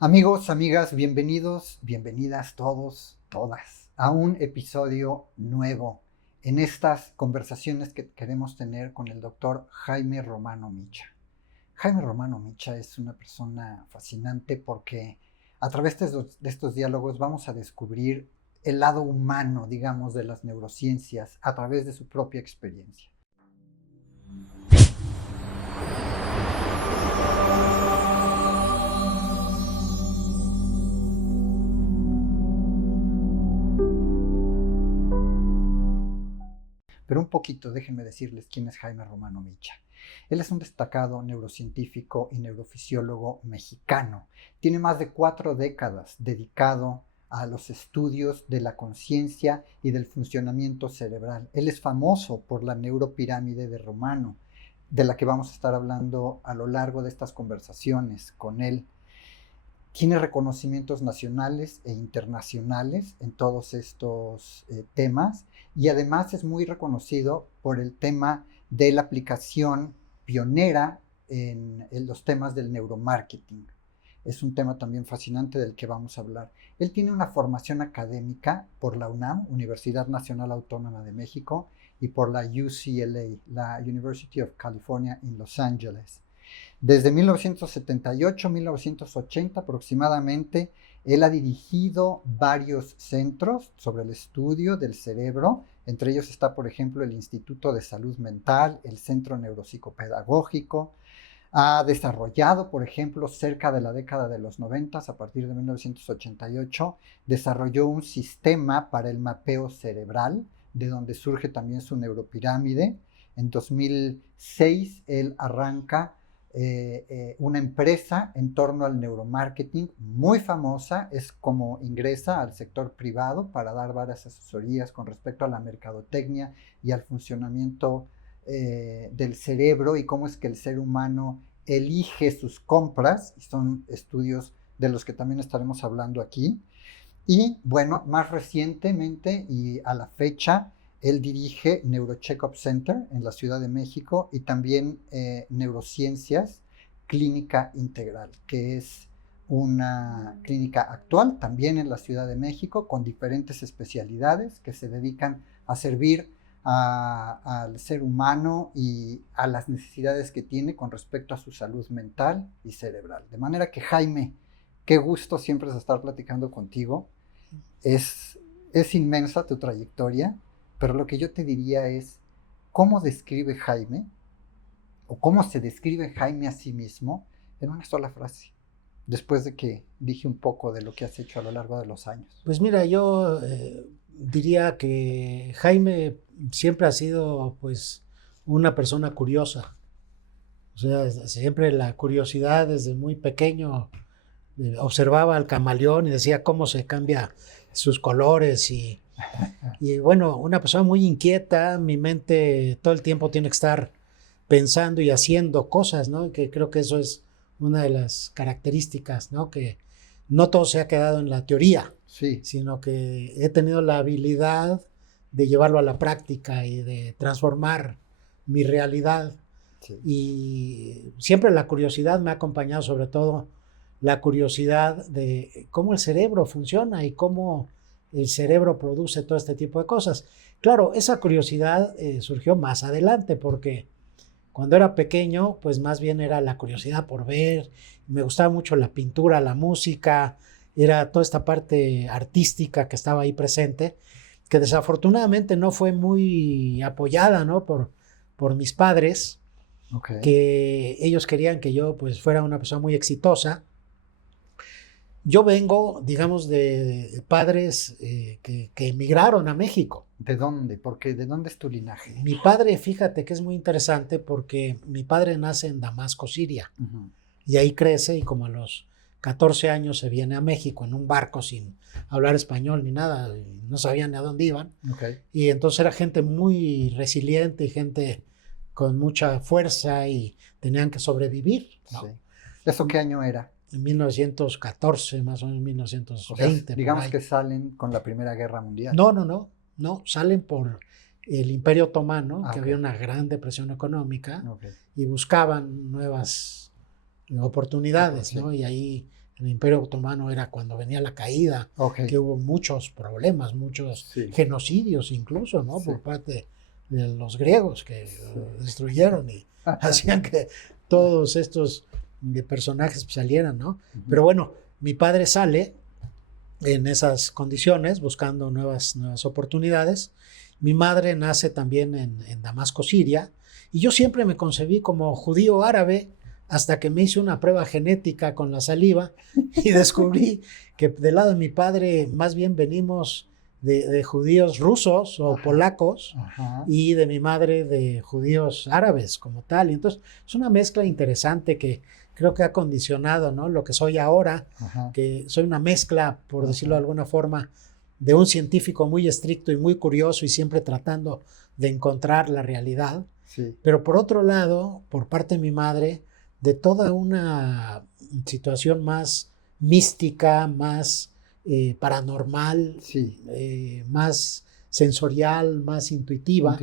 Amigos, amigas, bienvenidos, bienvenidas todos, todas, a un episodio nuevo en estas conversaciones que queremos tener con el doctor Jaime Romano Micha. Jaime Romano Micha es una persona fascinante porque a través de estos diálogos vamos a descubrir el lado humano, digamos, de las neurociencias a través de su propia experiencia. Pero un poquito, déjenme decirles quién es Jaime Romano Micha. Él es un destacado neurocientífico y neurofisiólogo mexicano. Tiene más de 4 décadas dedicado a los estudios de la conciencia y del funcionamiento cerebral. Él es famoso por la neuropirámide de Romano, de la que vamos a estar hablando a lo largo de estas conversaciones con él. Tiene reconocimientos nacionales e internacionales en todos estos temas y además es muy reconocido por el tema de la aplicación pionera en los temas del neuromarketing. Es un tema también fascinante del que vamos a hablar. Él tiene una formación académica por la UNAM, Universidad Nacional Autónoma de México, y por la UCLA, la University of California en Los Ángeles. Desde 1978-1980 aproximadamente, él ha dirigido varios centros sobre el estudio del cerebro. Entre ellos está, por ejemplo, el Instituto de Salud Mental, el Centro Neuropsicopedagógico. Ha desarrollado, por ejemplo, cerca de la década de los 90, a partir de 1988, desarrolló un sistema para el mapeo cerebral, de donde surge también su neuropirámide. En 2006, él arranca una empresa en torno al neuromarketing muy famosa. Es como ingresa al sector privado para dar varias asesorías con respecto a la mercadotecnia y al funcionamiento del cerebro y cómo es que el ser humano elige sus compras, y son estudios de los que también estaremos hablando aquí. Y bueno, más recientemente y a la fecha, él dirige Neurocheckup Center en la Ciudad de México y también Neurociencias Clínica Integral, que es una clínica actual también en la Ciudad de México con diferentes especialidades que se dedican a servir al ser humano y a las necesidades que tiene con respecto a su salud mental y cerebral. De manera que, Jaime, qué gusto siempre es estar platicando contigo. Es inmensa tu trayectoria, pero lo que yo te diría es, ¿cómo describe Jaime o cómo se describe Jaime a sí mismo en una sola frase? Después de que dije un poco de lo que has hecho a lo largo de los años. Pues mira, yo diría que Jaime siempre ha sido pues una persona curiosa. O sea, siempre la curiosidad desde muy pequeño observaba al camaleón y decía cómo se cambia sus colores y bueno, una persona muy inquieta, mi mente todo el tiempo tiene que estar pensando y haciendo cosas, ¿no? Que creo que eso es una de las características, ¿no? Que no todo se ha quedado en la teoría, Sí, sino que he tenido la habilidad de llevarlo a la práctica y de transformar mi realidad. sí. Y siempre la curiosidad me ha acompañado, sobre todo la curiosidad de cómo el cerebro funciona y cómo el cerebro produce todo este tipo de cosas. Claro, esa curiosidad surgió más adelante porque cuando era pequeño, pues más bien era la curiosidad por ver, me gustaba mucho la pintura, la música, era toda esta parte artística que estaba ahí presente, que desafortunadamente no fue muy apoyada, ¿no? por mis padres, Okay. que ellos querían que yo pues fuera una persona muy exitosa. Yo vengo, digamos, de padres que emigraron a México. ¿De dónde? Porque ¿de dónde es tu linaje? Mi padre, fíjate que es muy interesante porque mi padre nace en Damasco, Siria, Uh-huh. y ahí crece y como a los 14 años se viene a México en un barco sin hablar español ni nada, no sabían ni a dónde iban, Okay. y entonces era gente muy resiliente y gente con mucha fuerza y tenían que sobrevivir, ¿no? Sí. ¿Eso qué año era? En 1914, más o menos O sea, 1920, por digamos ahí. que salen con la Primera Guerra Mundial. No, salen por el Imperio Otomano, que Ok. había una gran depresión económica Okay. y buscaban nuevas oportunidades, Sí. ¿no? Y ahí el Imperio Otomano era cuando venía la caída, que hubo muchos problemas, muchos genocidios incluso, ¿no? Por parte de los griegos que destruyeron y hacían que todos estos personajes salieran, ¿no? Pero bueno, mi padre sale en esas condiciones, buscando nuevas oportunidades. Mi madre nace también en Damasco, Siria, y yo siempre me concebí como judío árabe hasta que me hice una prueba genética con la saliva y descubrí que del lado de mi padre más bien venimos de judíos rusos o polacos, y de mi madre de judíos árabes como tal. Y entonces es una mezcla interesante que creo que ha condicionado, ¿no?, lo que soy ahora, que soy una mezcla, por decirlo de alguna forma, de un científico muy estricto y muy curioso y siempre tratando de encontrar la realidad. Pero por otro lado, por parte de mi madre, de toda una situación más mística, más paranormal, más sensorial, más intuitiva.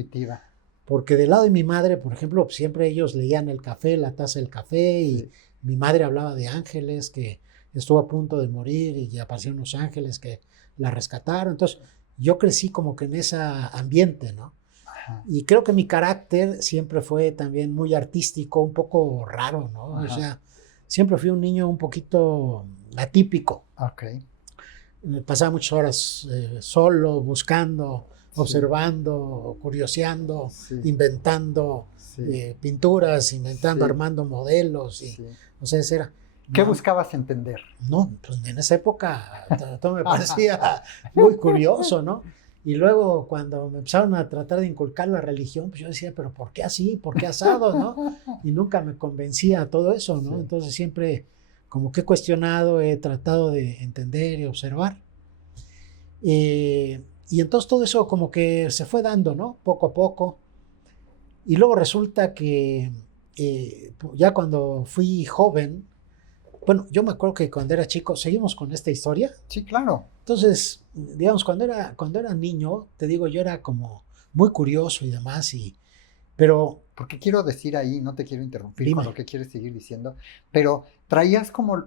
Porque del lado de mi madre, por ejemplo, siempre ellos leían el café, la taza del café, y mi madre hablaba de ángeles, que estuvo a punto de morir y aparecieron unos ángeles que la rescataron. Entonces yo crecí como que en ese ambiente, ¿no? Y creo que mi carácter siempre fue también muy artístico, un poco raro, ¿no? O sea, siempre fui un niño un poquito atípico. Pasaba muchas horas solo, buscando, observando, curioseando, inventando pinturas, armando modelos. O sea, ese era... ¿Qué buscabas entender? No, pues en esa época todo me parecía muy curioso, ¿no? Y luego cuando me empezaron a tratar de inculcar la religión, pues yo decía, pero ¿por qué así? ¿Por qué asado? ¿No? Y nunca me convencía todo eso, ¿no? Entonces siempre como que he cuestionado, he tratado de entender y observar. Y entonces todo eso como que se fue dando, ¿no? Poco a poco. Y luego resulta que ya cuando fui joven, bueno, yo me acuerdo que cuando era chico, ¿seguimos con esta historia? Sí, claro. Entonces, digamos, cuando era niño, te digo, yo era como muy curioso y demás, pero... Porque quiero decir ahí, no te quiero interrumpir con lo que quieres seguir diciendo, pero traías como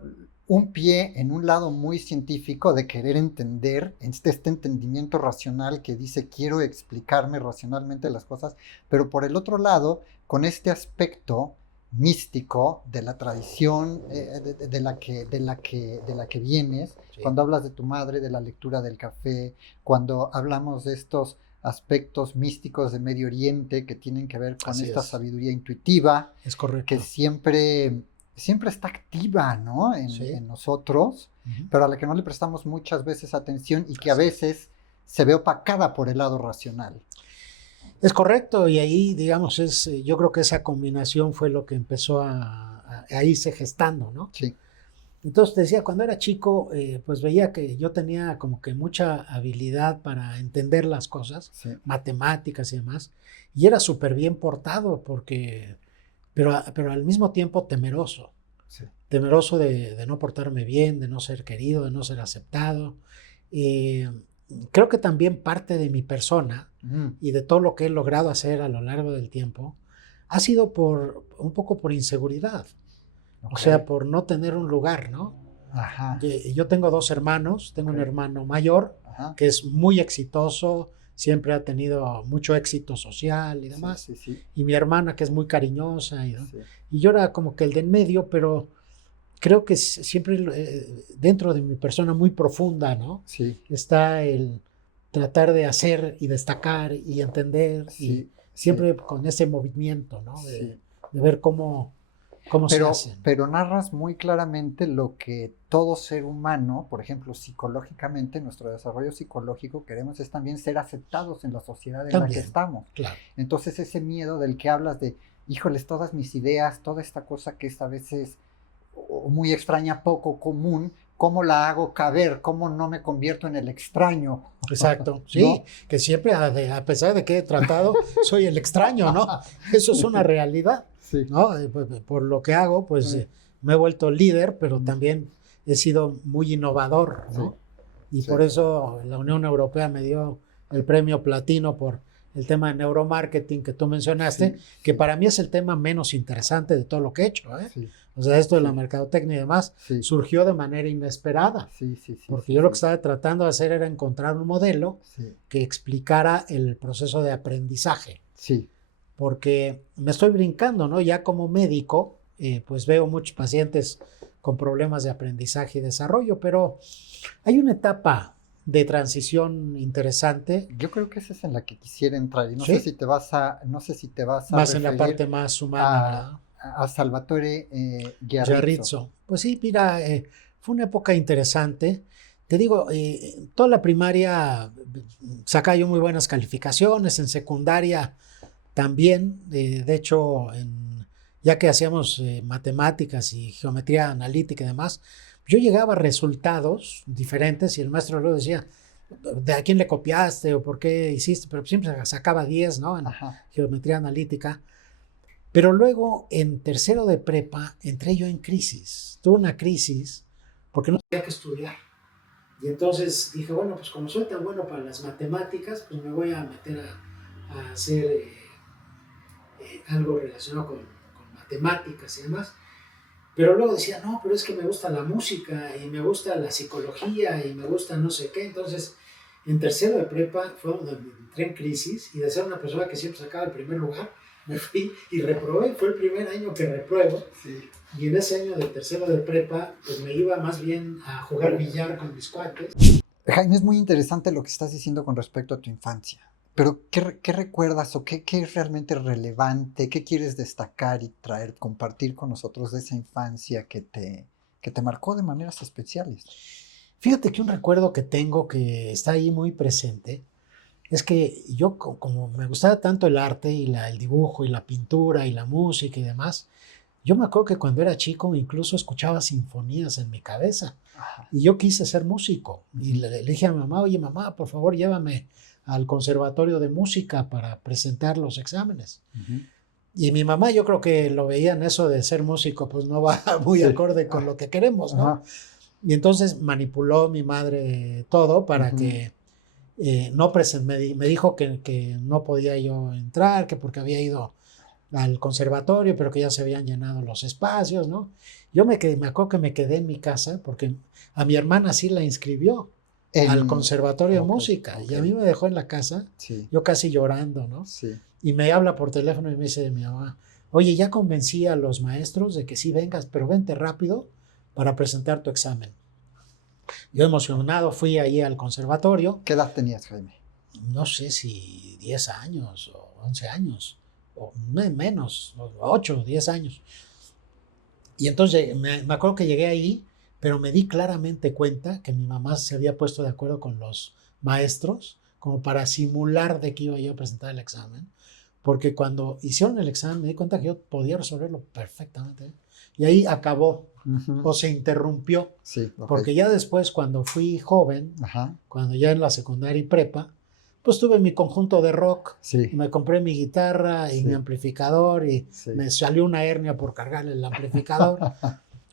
un pie en un lado muy científico de querer entender, este entendimiento racional que dice quiero explicarme racionalmente las cosas, pero por el otro lado, con este aspecto místico de la tradición de la que vienes, cuando hablas de tu madre, de la lectura del café, cuando hablamos de estos aspectos místicos de Medio Oriente que tienen que ver con esta sabiduría intuitiva, es correcto, que siempre está activa, ¿no? en nosotros, pero a la que no le prestamos muchas veces atención y que a veces se ve opacada por el lado racional. Es correcto, y ahí, digamos, yo creo que esa combinación fue lo que empezó a irse gestando, ¿no? Sí. Entonces, te decía, cuando era chico, pues veía que yo tenía como que mucha habilidad para entender las cosas, matemáticas y demás, y era súper bien portado, pero al mismo tiempo temeroso. Temeroso de no portarme bien, de no ser querido, de no ser aceptado. Creo que también parte de mi persona y de todo lo que he logrado hacer a lo largo del tiempo ha sido un poco por inseguridad. O sea, por no tener un lugar, ¿no? Yo tengo 2 hermanos, tengo un hermano mayor que es muy exitoso, siempre ha tenido mucho éxito social y demás, y mi hermana que es muy cariñosa, y yo era como que el de en medio, pero creo que siempre dentro de mi persona muy profunda, ¿no? Está el tratar de hacer y destacar y entender, y siempre con ese movimiento, ¿no? De ver cómo se hace. Pero narras muy claramente lo que todo ser humano, por ejemplo, psicológicamente, nuestro desarrollo psicológico, queremos es también ser aceptados en la sociedad en la que estamos. Claro. Entonces ese miedo del que hablas de, híjoles, todas mis ideas, toda esta cosa que es a veces muy extraña, poco común, ¿cómo la hago caber? ¿Cómo no me convierto en el extraño? Exacto, sí, ¿no? Que siempre, a pesar de que he tratado, soy el extraño, ¿no? Eso es una realidad, ¿no? Por lo que hago, pues me he vuelto líder, pero también he sido muy innovador, ¿no? Y por eso la Unión Europea me dio el premio platino por el tema de neuromarketing que tú mencionaste, que para mí es el tema menos interesante de todo lo que he hecho, ¿eh? O sea, esto de la Sí. mercadotecnia y demás Sí, surgió de manera inesperada, sí, sí, sí, porque sí, yo lo que sí, estaba tratando de hacer era encontrar un modelo sí, que explicara el proceso de aprendizaje, sí, porque me estoy brincando, ¿no? Ya como médico, pues veo muchos pacientes con problemas de aprendizaje y desarrollo, pero hay una etapa de transición interesante, yo creo que esa es en la que quisiera entrar y ¿sí? no sé si te vas a Más en la referir parte más humana, a, ¿verdad? a Salvatore Giarrizzo. Yarritzo. Pues sí, mira, fue una época interesante. Te digo, toda la primaria sacaba yo muy buenas calificaciones, en secundaria también, de hecho, ya que hacíamos matemáticas y geometría analítica y demás, yo llegaba a resultados diferentes y el maestro luego decía, ¿de a quién le copiaste o por qué hiciste? Pero siempre sacaba 10, ¿no? En Ajá, geometría analítica. Pero luego, en tercero de prepa, entré yo en crisis. Tuve una crisis porque no tenía que estudiar. Y entonces dije, bueno, pues como soy tan bueno para las matemáticas, pues me voy a meter a hacer algo relacionado con matemáticas y demás. Pero luego decía, no, pero es que me gusta la música y me gusta la psicología y me gusta no sé qué. Entonces, en tercero de prepa fue donde entré en crisis y de ser una persona que siempre sacaba el primer lugar, me fui y reprobé. Fue el primer año que repruebo. sí. Y en ese año de tercero de prepa, pues me iba más bien a jugar billar con mis cuates. Jaime, es muy interesante lo que estás diciendo con respecto a tu infancia, pero ¿qué recuerdas o qué es realmente relevante? ¿Qué quieres destacar y traer, compartir con nosotros de esa infancia que te marcó de maneras especiales? Fíjate que un recuerdo que tengo que está ahí muy presente es que yo, como me gustaba tanto el arte y el dibujo y la pintura y la música y demás, yo me acuerdo que cuando era chico incluso escuchaba sinfonías en mi cabeza Ajá. y yo quise ser músico y Ujú, le dije a mi mamá, oye mamá, por favor llévame al conservatorio de música para presentar los exámenes. ujú. Y mi mamá yo creo que lo veía en eso de ser músico, pues no va muy Sí. acorde con Ah, lo que queremos, ¿no? ajá. Y entonces manipuló mi madre todo para Ujú, que no me dijo que no podía yo entrar, que porque había ido al conservatorio, pero que ya se habían llenado los espacios, ¿no? Yo me acuerdo que me quedé en mi casa porque a mi hermana sí la inscribió al En, conservatorio de ok, música ok. y a mí me dejó en la casa, Sí, yo casi llorando, ¿no? sí. Y me habla por teléfono y me dice mi mamá, oye, ya convencí a los maestros de que sí vengas, pero vente rápido para presentar tu examen. Yo emocionado fui ahí al conservatorio, ¿Qué edad tenías, Jaime? no sé si 10 años o 11 años, o menos, 8 o 10 años. Y entonces me acuerdo que llegué ahí, pero me di claramente cuenta que mi mamá se había puesto de acuerdo con los maestros como para simular de que iba yo a presentar el examen. Porque cuando hicieron el examen me di cuenta que yo podía resolverlo perfectamente. Y ahí acabó Ujú, o se interrumpió. sí, ok. Porque ya después, cuando fui joven, Ajá, cuando ya en la secundaria y prepa, pues tuve mi conjunto de rock y sí, me compré mi guitarra y mi sí, amplificador y sí. me salió una hernia por cargarle el amplificador.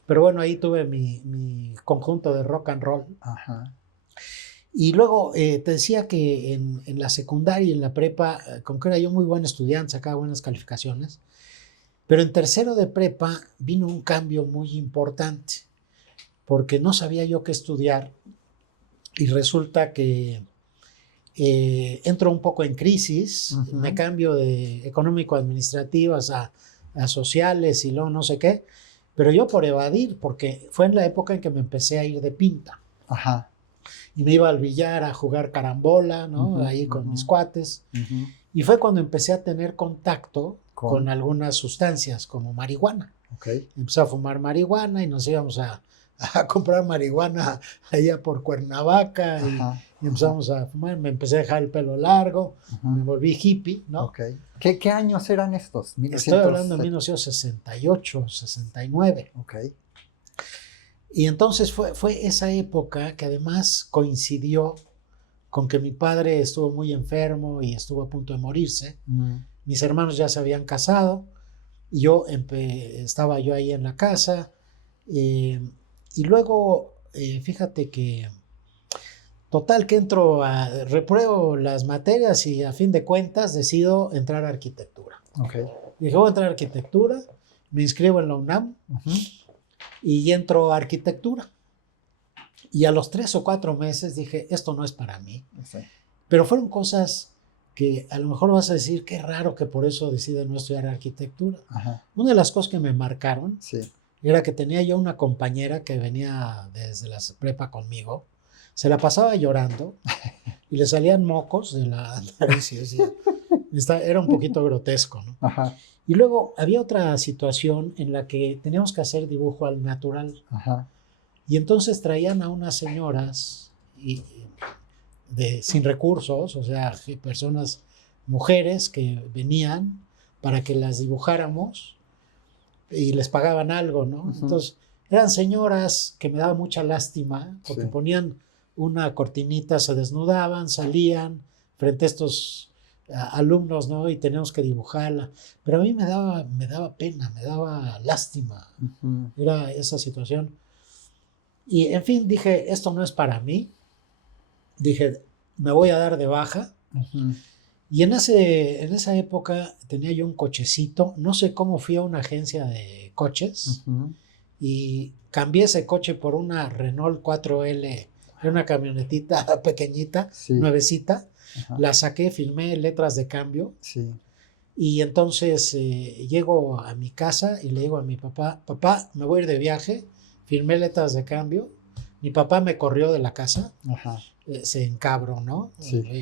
Pero bueno, ahí tuve mi conjunto de rock and roll. Ajá, Y luego te decía que en la secundaria y en la prepa, con que era yo muy buen estudiante, sacaba buenas calificaciones, pero en tercero de prepa vino un cambio muy importante, porque no sabía yo qué estudiar y resulta que entro un poco en crisis, me ujú, cambio de económico-administrativas a sociales y luego no sé qué, pero yo por evadir, porque fue en la época en que me empecé a ir de pinta ajá, y me iba al billar a jugar carambola, ¿no? ujú, Ahí con ujú, mis cuates. ujú. Y fue cuando empecé a tener contacto con Con, algunas sustancias como marihuana. ok, Empecé a fumar marihuana y nos íbamos a comprar marihuana allá por Cuernavaca ajá, y ajá, empezamos a fumar. Me empecé a dejar el pelo largo, ujú, me volví hippie, ¿no? ok. ¿Qué años eran estos? Estoy hablando de 1900, 1968, 69. ok, Y entonces fue esa época que además coincidió con que mi padre estuvo muy enfermo y estuvo a punto de morirse. mm, Mis hermanos ya se habían casado y yo estaba yo ahí en la casa. eh, y luego, fíjate que total que repruebo las materias y a fin de cuentas decido entrar a arquitectura. ok, Dije, voy a entrar a arquitectura me inscribo en la UNAM y entro a arquitectura. Y a los 3 o 4 meses dije, esto no es para mí. Sí. Pero fueron cosas que a lo mejor vas a decir, qué raro que por eso decide no estudiar arquitectura. Ajá. Una de las cosas que me marcaron Sí. era que tenía yo una compañera que venía desde la prepa conmigo, se la pasaba llorando y le salían mocos de la nariz. Era un poquito grotesco, ¿no? Ajá. Y luego había otra situación en la que teníamos que hacer dibujo al natural. Ajá. Y entonces traían a unas señoras sin recursos, o sea, personas, mujeres que venían para que las dibujáramos y les pagaban algo, ¿no? Entonces eran señoras que me daba mucha lástima porque ponían una cortinita, se desnudaban, salían frente a estos alumnos, ¿no? Y teníamos que dibujarla. Pero a mí me daba pena, me daba lástima. Era esa situación. Y en fin, dije, esto no es para mí. Dije, me voy a dar de baja. Y en esa época tenía yo un cochecito. No sé cómo fui a una agencia de coches y cambié ese coche por una Renault 4L. Era una camionetita pequeñita, nuevecita. La saqué, firmé letras de cambio. Y entonces llego a mi casa y le digo a mi papá, papá, me voy a ir de viaje. Firmé letras de cambio. Mi papá me corrió de la casa. Se encabronó.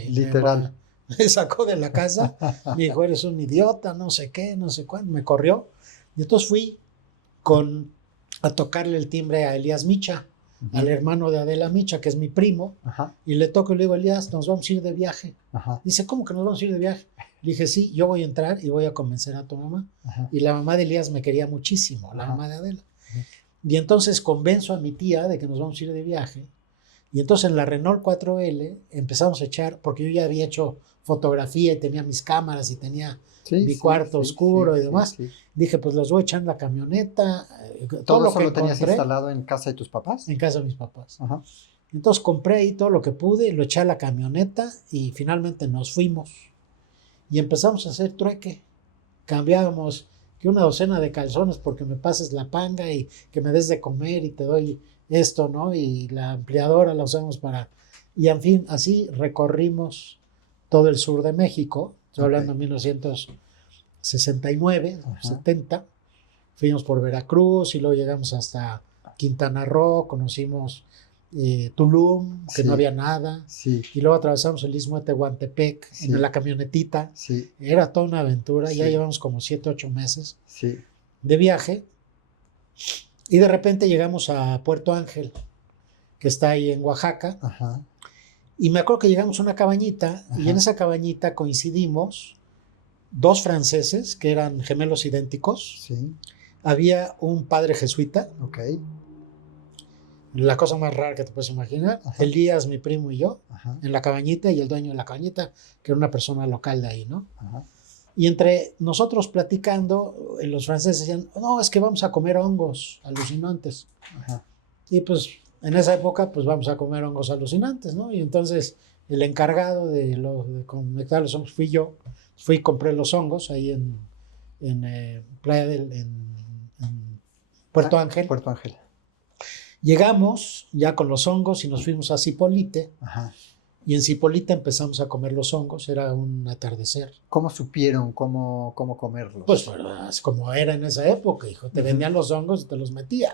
Literal. Me sacó de la casa. Me dijo, eres un idiota, no sé qué, no sé cuándo. Me corrió. Y entonces fui a tocarle el timbre a Elías Micha, al hermano de Adela Micha, que es mi primo. Y le toco y le digo, Elías, nos vamos a ir de viaje. Dice, ¿cómo que nos vamos a ir de viaje? Le dije, sí, yo voy a entrar y voy a convencer a tu mamá. Y la mamá de Elías me quería muchísimo, la mamá de Adela. Y entonces convenzo a mi tía de que nos vamos a ir de viaje. Y entonces en la Renault 4L empezamos a echar, porque yo ya había hecho fotografía y tenía mis cámaras y tenía mi cuarto oscuro y demás. Dije, pues los voy a echar en la camioneta. ¿Todo lo que tenías instalado en casa de tus papás? En casa de mis papás. Entonces compré ahí todo lo que pude, lo eché a la camioneta y finalmente nos fuimos. Y empezamos a hacer trueque. Cambiábamos que una docena de calzones porque me pases la panga y que me des de comer y te doy esto, ¿no? Y la ampliadora la usamos para... Y en fin, así recorrimos todo el sur de México. Estoy hablando de 1969, 70. Fuimos por Veracruz y luego llegamos hasta Quintana Roo, conocimos Tulum, que no había nada. Y luego atravesamos el istmo de Tehuantepec en la camionetita. Era toda una aventura. Ya llevamos como 7, 8 meses de viaje. Y de repente llegamos a Puerto Ángel, que está ahí en Oaxaca. Y me acuerdo que llegamos a una cabañita y en esa cabañita coincidimos 2 franceses que eran gemelos idénticos. Había un padre jesuita. La cosa más rara que te puedes imaginar. Elías, mi primo y yo, en la cabañita, y el dueño de la cabañita, que era una persona local de ahí, ¿no? Y entre nosotros platicando, los franceses decían, no, es que vamos a comer hongos alucinantes. Y pues en esa época, pues vamos a comer hongos alucinantes, ¿no? Y entonces el encargado de conectar los hongos fui yo. Fui y compré los hongos ahí en Playa en Puerto Ángel. Puerto Ángel. Llegamos ya con los hongos y nos fuimos a Zipolite. Y en Zipolite empezamos a comer los hongos, era un atardecer. ¿Cómo supieron cómo comerlos? Pues como era en esa época, hijo. Te vendían los hongos y te los metías.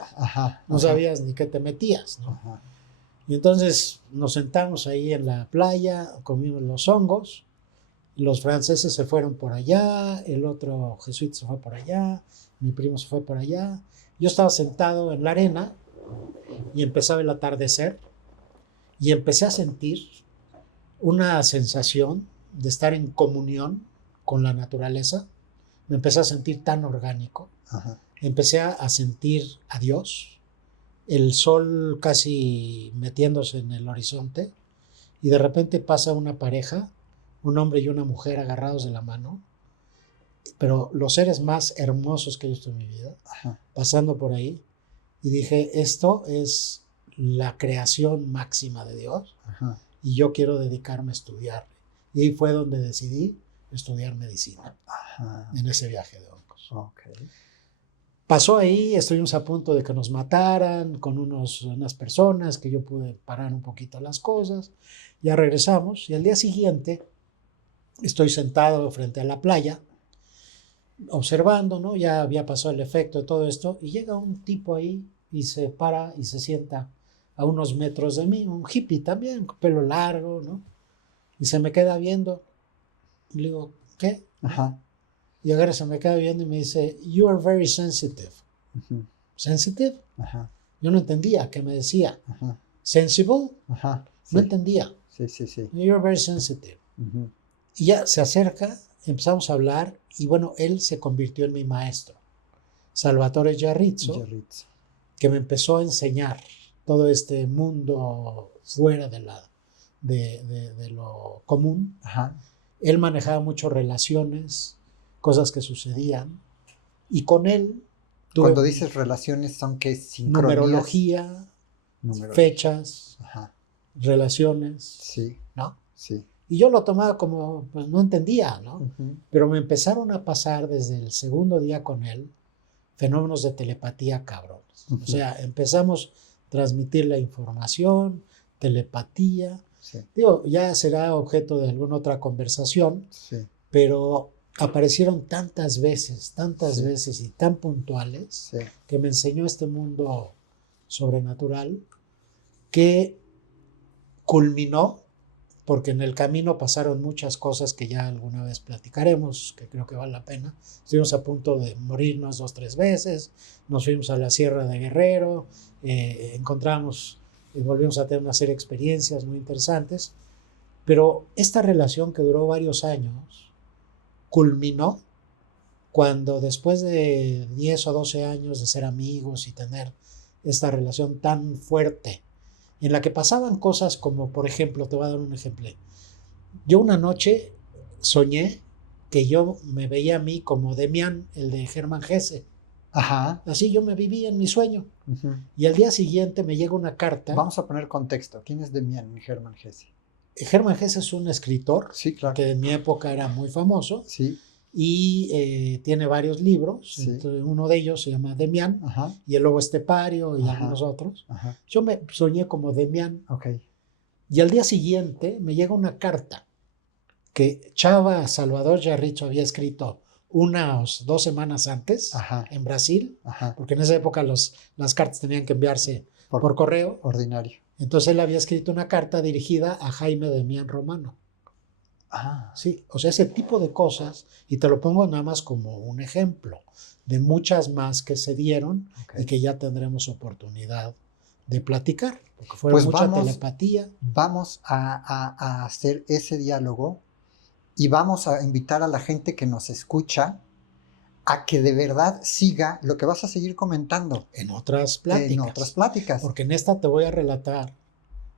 No sabías ni qué te metías, ¿no? Y entonces nos sentamos ahí en la playa, comimos los hongos. Los franceses se fueron por allá, el otro jesuita se fue por allá, mi primo se fue por allá. Yo estaba sentado en la arena y empezaba el atardecer y empecé a sentir una sensación de estar en comunión con la naturaleza. Me empecé a sentir tan orgánico. Empecé a sentir a Dios, el sol casi metiéndose en el horizonte y de repente pasa una pareja, un hombre y una mujer agarrados de la mano, pero los seres más hermosos que he visto en mi vida, pasando por ahí, y dije, esto es la creación máxima de Dios y yo quiero dedicarme a estudiar. Y ahí fue donde decidí estudiar medicina, en ese viaje de hongos. Pasó ahí, estuvimos a punto de que nos mataran con unas personas que yo pude parar un poquito las cosas. Ya regresamos y al día siguiente estoy sentado frente a la playa observando, ¿no? Ya había pasado el efecto de todo esto y llega un tipo ahí y se para y se sienta a unos metros de mí, un hippie también, con pelo largo, ¿no? Y se me queda viendo. Y le digo, ¿qué? Ajá. Y ahora se me queda viendo y me dice, you are very sensitive. Ujú. ¿Sensitive? Ajá. Yo no entendía qué me decía. Ajá. ¿Sensible? Ajá. No Sí. entendía. Sí. You are very sensitive. Ujú. Y ya se acerca, empezamos a hablar y bueno, él se convirtió en mi maestro, Salvatore Giarrizzo, Yarritz. que me empezó a enseñar todo este mundo fuera de lo común. Ajá. Él manejaba mucho relaciones, cosas que sucedían, y con él tuve Cuando dices relaciones, son que sincronías. numerología, Numerología. fechas, Ajá. relaciones, Sí. ¿no? Sí. Y yo lo tomaba como, pues no entendía, ¿no? Ujú. Pero me empezaron a pasar desde el segundo día con él fenómenos de telepatía cabrones. Ujú. O sea, empezamos a transmitir la información, telepatía. Sí. Digo, ya será objeto de alguna otra conversación, Sí. pero aparecieron tantas Sí. veces y tan puntuales Sí. que me enseñó este mundo sobrenatural que culminó, porque en el camino pasaron muchas cosas que ya alguna vez platicaremos, que creo que vale la pena. Estuvimos a punto de morirnos 2 o 3 veces, nos fuimos a la Sierra de Guerrero, encontramos y volvimos a tener una serie de experiencias muy interesantes, pero esta relación que duró varios años culminó cuando después de 10 o 12 años de ser amigos y tener esta relación tan fuerte, en la que pasaban cosas como, por ejemplo, te voy a dar un ejemplo. Yo una noche soñé que yo me veía a mí como Demián, el de Hermann Hesse. Ajá. Así yo me vivía en mi sueño. Ujú. Y al día siguiente me llega una carta. Vamos a poner contexto. ¿Quién es Demián Hermann Hesse? Hermann Hesse es un escritor Sí, claro. que en mi época era muy famoso Sí. y tiene varios libros. Sí. Entonces, uno de ellos se llama Demián Ajá. y el lobo estepario y Ajá. algunos otros. Ajá. Yo me soñé como Demián. Ok. Y al día siguiente me llega una carta que Chava Salvador Giarrizzo había escrito unas 2 semanas antes. Ajá. En Brasil, Ajá. porque en esa época las cartas tenían que enviarse por correo. Ordinario. Entonces él había escrito una carta dirigida a Jaime Demián Romano. Ah. Sí, o sea, ese tipo de cosas, y te lo pongo nada más como un ejemplo de muchas más que se dieron Okay. y que ya tendremos oportunidad de platicar, porque fue Pues mucha vamos, telepatía. Vamos a hacer ese diálogo y vamos a invitar a la gente que nos escucha a que de verdad siga lo que vas a seguir comentando En otras pláticas. en otras pláticas. Porque en esta te voy a relatar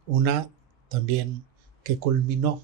una también que culminó.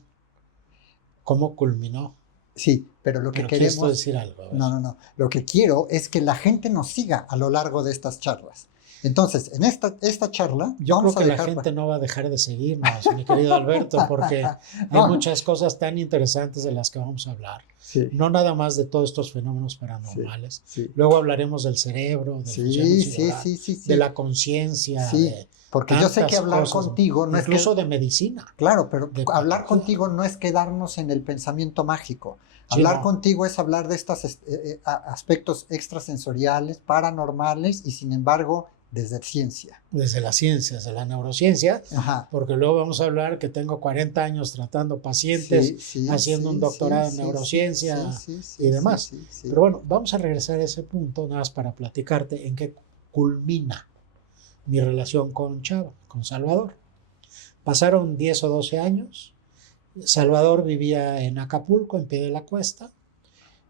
¿Cómo culminó? Sí, pero lo que Pero queremos... ¿quieres decir algo? A ver. No. Lo que quiero es que la gente nos siga a lo largo de estas charlas. Entonces, en esta charla Yo vamos creo que a la dejar... gente no va a dejar de seguirnos, mi querido Alberto, porque hay muchas cosas tan interesantes de las que vamos a hablar. Sí. No nada más de todos estos fenómenos paranormales. Sí. Luego hablaremos del cerebro, del funcionamiento cerebral, de la conciencia, sí. Porque yo sé que hablar cosas, contigo no incluso es que... de medicina. Claro, pero de hablar patología. contigo no es quedarnos en el pensamiento mágico. Sí, Hablar no. contigo es hablar de estos aspectos extrasensoriales, paranormales y sin embargo desde ciencia. Desde la ciencia, desde la neurociencia, Ajá. porque luego vamos a hablar que tengo 40 años tratando pacientes, haciendo un doctorado en neurociencia y demás. Pero bueno, vamos a regresar a ese punto, nada más para platicarte en qué culmina mi relación con Chava, con Salvador. Pasaron 10 o 12 años. Salvador vivía en Acapulco, en pie de la cuesta.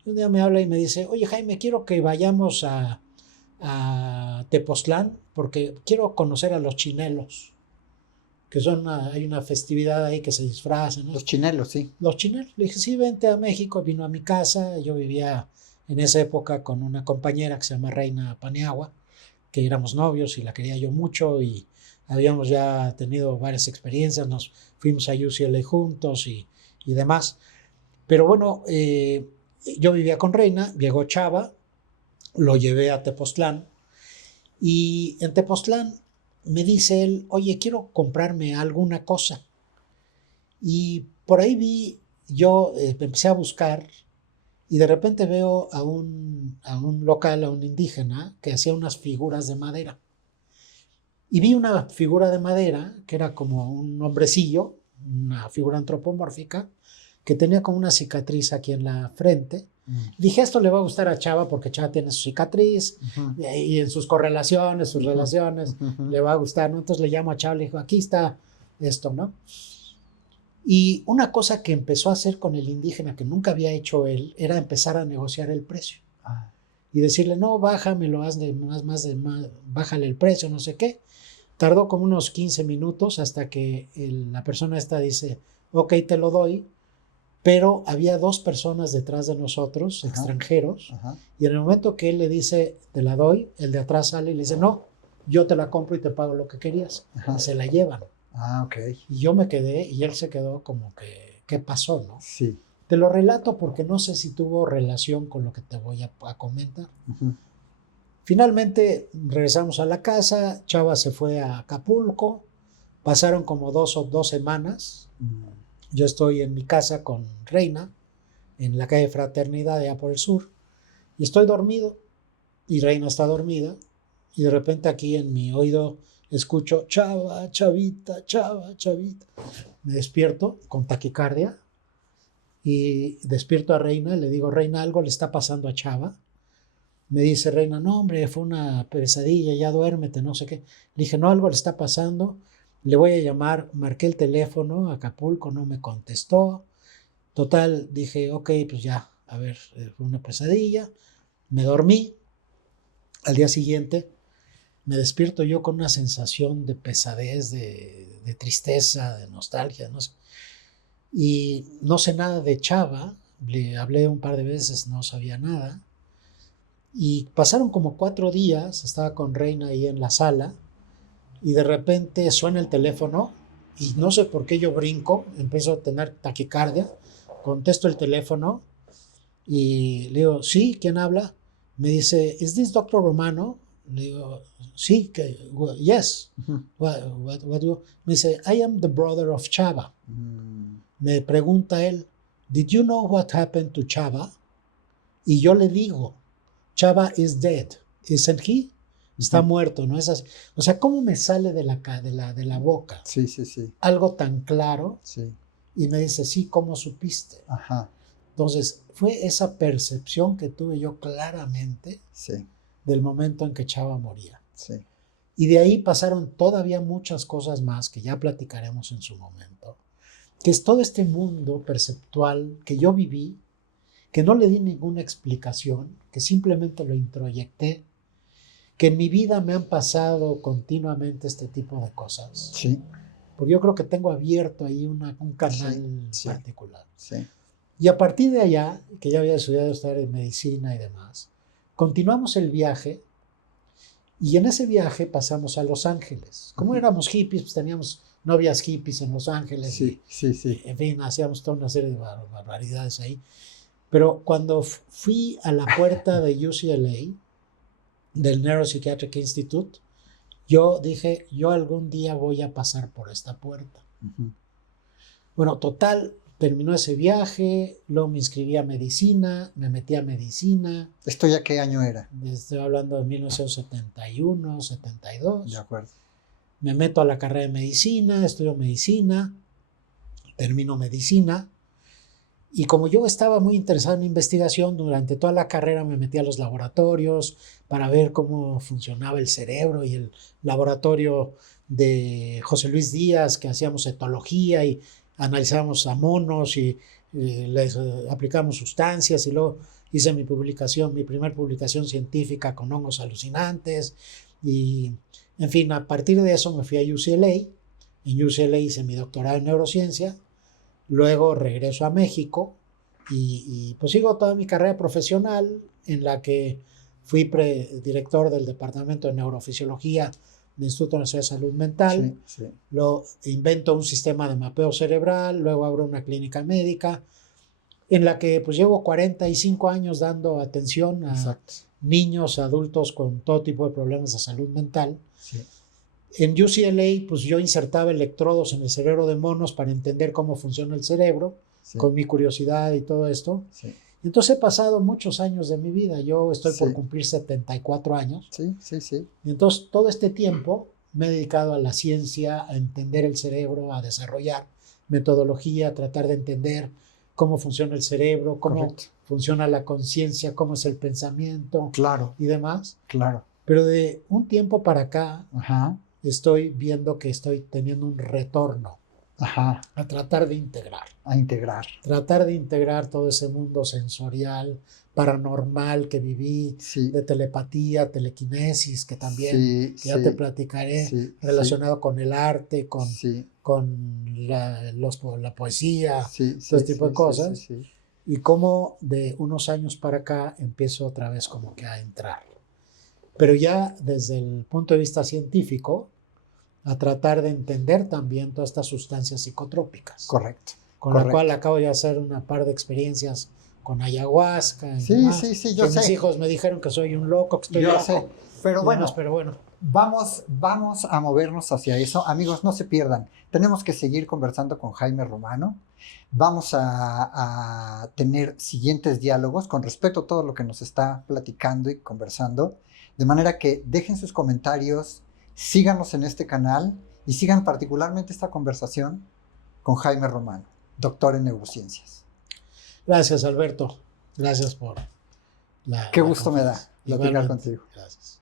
Y un día me habla y me dice, oye Jaime, quiero que vayamos a Tepoztlán porque quiero conocer a los chinelos, que hay una festividad ahí que se disfrazan, ¿no? Los chinelos, sí. Los chinelos. Le dije, sí, vente a México. Vino a mi casa. Yo vivía en esa época con una compañera que se llama Reina Paniagua, que éramos novios y la quería yo mucho y habíamos ya tenido varias experiencias, nos fuimos a UCLA juntos y demás. Pero bueno, yo vivía con Reina, llegó Chava, Lo llevé a Tepoztlán y en Tepoztlán me dice él, oye, quiero comprarme alguna cosa. Y por ahí yo empecé a buscar y de repente veo a un local, a un indígena que hacía unas figuras de madera. Y vi una figura de madera que era como un hombrecillo, una figura antropomórfica, que tenía como una cicatriz aquí en la frente. Dije, esto le va a gustar a Chava porque Chava tiene su cicatriz y en sus correlaciones, sus relaciones, le va a gustar, ¿no? Entonces le llamo a Chava y le digo, aquí está esto, ¿no? Y una cosa que empezó a hacer con el indígena que nunca había hecho él era empezar a negociar el precio. Y decirle, no, bájamelo, hazle más, bájale el precio, no sé qué. Tardó como unos 15 minutos hasta que la persona esta dice, ok, te lo doy, pero había 2 personas detrás de nosotros, extranjeros, y en el momento que él le dice, te la doy, el de atrás sale y le dice, no, yo te la compro y te pago lo que querías. Y se la llevan. Ok. Y yo me quedé y él se quedó como que, ¿qué pasó, no? Sí. Te lo relato porque no sé si tuvo relación con lo que te voy a comentar. Finalmente regresamos a la casa, Chava se fue a Acapulco, pasaron como 2 semanas. Yo estoy en mi casa con Reina, en la calle Fraternidad, allá por el sur, y estoy dormido, y Reina está dormida, y de repente aquí en mi oído escucho, Chava, Chavita, Chava, Chavita. Me despierto con taquicardia, y despierto a Reina, le digo, Reina, algo le está pasando a Chava. Me dice Reina, no hombre, fue una pesadilla, ya duérmete, no sé qué. Le dije, no, algo le está pasando, le voy a llamar, marqué el teléfono, Acapulco, no me contestó. Total, dije, ok, pues ya, a ver, fue una pesadilla. Me dormí. Al día siguiente me despierto yo con una sensación de pesadez, de tristeza, de nostalgia, no sé. Y no sé nada de Chava, le hablé un par de veces, no sabía nada. Y pasaron como 4 días, estaba con Reina ahí en la sala, y de repente suena el teléfono, y no sé por qué yo brinco, empiezo a tener taquicardia, contesto el teléfono, y le digo, ¿sí? ¿Quién habla? Me dice, ¿is this Dr. Romano? Le digo, sí, yes. What do? Me dice, I am the brother of Chava. Me pregunta él, did you know what happened to Chava? Y yo le digo, Chava is dead, isn't he? Está muerto, ¿no es así? O sea, ¿cómo me sale de la boca? Sí, sí, sí. Algo tan claro. Sí. Y me dice, sí, ¿cómo supiste? Ajá. Entonces, fue esa percepción que tuve yo claramente del momento en que Chava moría. Sí. Y de ahí pasaron todavía muchas cosas más que ya platicaremos en su momento, que es todo este mundo perceptual que yo viví, que no le di ninguna explicación, que simplemente lo introyecté, que en mi vida me han pasado continuamente este tipo de cosas. Sí. Porque yo creo que tengo abierto ahí un canal particular. Sí. Y a partir de allá, que ya había estudiado en medicina y demás, continuamos el viaje y en ese viaje pasamos a Los Ángeles. Como éramos hippies, pues teníamos novias hippies en Los Ángeles. Sí. En fin, hacíamos toda una serie de barbaridades ahí. Pero cuando fui a la puerta de UCLA, del Neuropsychiatric Institute, yo dije, yo algún día voy a pasar por esta puerta. Bueno, total, terminó ese viaje, luego me inscribí a medicina, me metí a medicina. ¿Esto ya qué año era? Estoy hablando de 1971, 72. De acuerdo. Me meto a la carrera de medicina, estudio medicina, termino medicina. Y como yo estaba muy interesado en investigación, durante toda la carrera me metí a los laboratorios para ver cómo funcionaba el cerebro, y el laboratorio de José Luis Díaz, que hacíamos etología y analizábamos a monos y les aplicamos sustancias, y luego hice mi primer publicación científica con hongos alucinantes, y en fin, a partir de eso me fui a UCLA. En UCLA hice mi doctorado en neurociencia. Luego regreso a México y pues sigo toda mi carrera profesional, en la que fui director del Departamento de Neurofisiología del Instituto Nacional de Salud Mental. Luego invento un sistema de mapeo cerebral, luego abro una clínica médica en la que pues llevo 45 años dando atención a niños, adultos con todo tipo de problemas de salud mental. Sí. En UCLA, pues yo insertaba electrodos en el cerebro de monos para entender cómo funciona el cerebro, Sí. con mi curiosidad y todo esto. Sí. Entonces he pasado muchos años de mi vida. Yo estoy por Sí. cumplir 74 años. Sí, sí, sí. Y entonces todo este tiempo me he dedicado a la ciencia, a entender el cerebro, a desarrollar metodología, a tratar de entender cómo funciona el cerebro, cómo Correcto. funciona la conciencia, cómo es el pensamiento Claro, y demás. claro. Pero de un tiempo para acá Ajá, estoy viendo que estoy teniendo un retorno ajá. a tratar de integrar. A integrar. Tratar de integrar todo ese mundo sensorial, paranormal que viví, Sí. de telepatía, telequinesis, que también, Sí, que ya sí, te platicaré, sí, relacionado con el arte, sí, con la poesía, sí, todo sí, este tipo de sí, cosas, sí, sí. y cómo de unos años para acá empiezo otra vez como que a entrar. Pero ya desde el punto de vista científico, a tratar de entender también todas estas sustancias psicotrópicas. Correcto. Con correcto. la cual acabo de hacer una par de experiencias con ayahuasca y Sí, demás. sí, sí, yo que sé. Mis hijos me dijeron que soy un loco, que estoy Yo loco. sé. Pero y bueno, demás, pero bueno. vamos a movernos hacia eso. Amigos, no se pierdan. Tenemos que seguir conversando con Jaime Romano. Vamos a tener siguientes diálogos con respecto a todo lo que nos está platicando y conversando. De manera que dejen sus comentarios, síganos en este canal y sigan particularmente esta conversación con Jaime Romano, doctor en neurociencias. Gracias, Alberto. Gracias por Qué gusto me da confianza. platicar Igualmente. contigo. Gracias.